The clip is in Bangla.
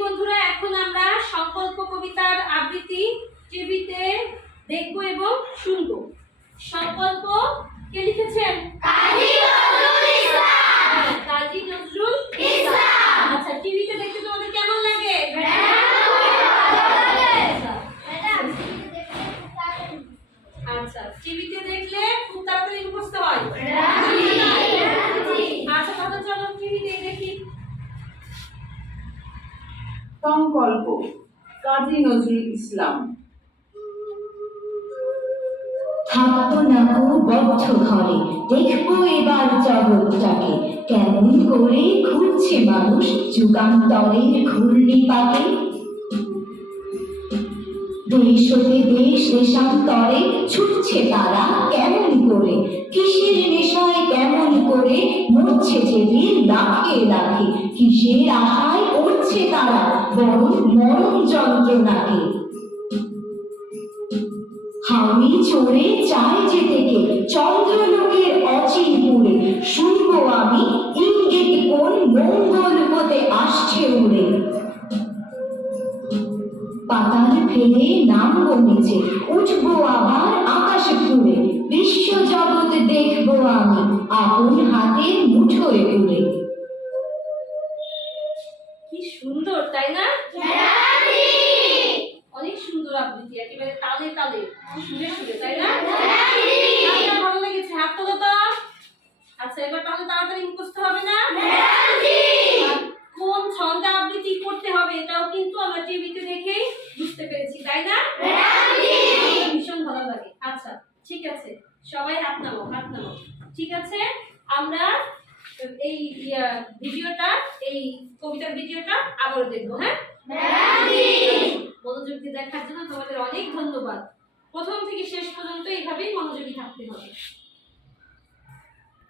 বন্ধুরা এখন আমরা সংকল্প কবিতার আবৃত্তি টিভিতে দেখব এবং শুনব। সংকল্প কে লিখেছেন? কাজী নজরুল আচ্ছা টিভিতে দেখতে তোমাদের কেমন লাগে? আচ্ছা টিভিতে দেখলে খুব তাড়াতাড়ি মুখস্থ হয় আচ্ছা তাহলে চলো টিভিতে দেখি সংকল্প, কাজী নজরুল ইসলাম। না গো বদ্ধ ঘরে, দেখব এবার জগৎটাকে। কেমন করে ঘুরছে মানুষ যুগান্তরের ঘূর্ণি পাকে দেশ দেশ দেশান্তরে ছুটছে তারা কেমন করে? কিসের নেশায় কেমন করে মরছে যেদিন লাখে লাখে কিসের আশায় উঠছে তারা বরং মরণ যন্ত্রণাকে। হাওড়ি চড়ে চায় যেতে কে চন্দ্রলোকের অচিন পুরে। শুনব আমি ইঙ্গিত কোন মঙ্গল হতে আসছে উড়ে। পাতাল ফেলে নামবো নিচে, উঠবো আবার আকাশ পুরে বিশ্ব জগৎ দেখব আমি, আপন হাতের কি সুন্দর তাই না? অনেক সুন্দর আবৃত্তি একেবারে তালে তালে সুরে সুরে তাই না? ভালো লেগেছে হাত তোলো তো। আচ্ছা এবার তাহলে তাড়াতাড়ি মুখস্থ হবে না? কোন ছন্দে আবৃত্তি করতে হবে এটাও কিন্তু আমরা টিভিতে দেখেই বুঝতে পেরেছি তাই না? ভীষণ ভালো লাগে। আচ্ছা ঠিক আছে সবাই হাত নামো হাত নামো ঠিক আছে আমরা এই ভিডিওটা এই কবিতার ভিডিওটা আবার দেখব হ্যাঁ? মনোযোগ দিয়ে দেখার জন্য তোমাদের অনেক ধন্যবাদ। প্রথম থেকে শেষ পর্যন্ত এইভাবেই মনোযোগী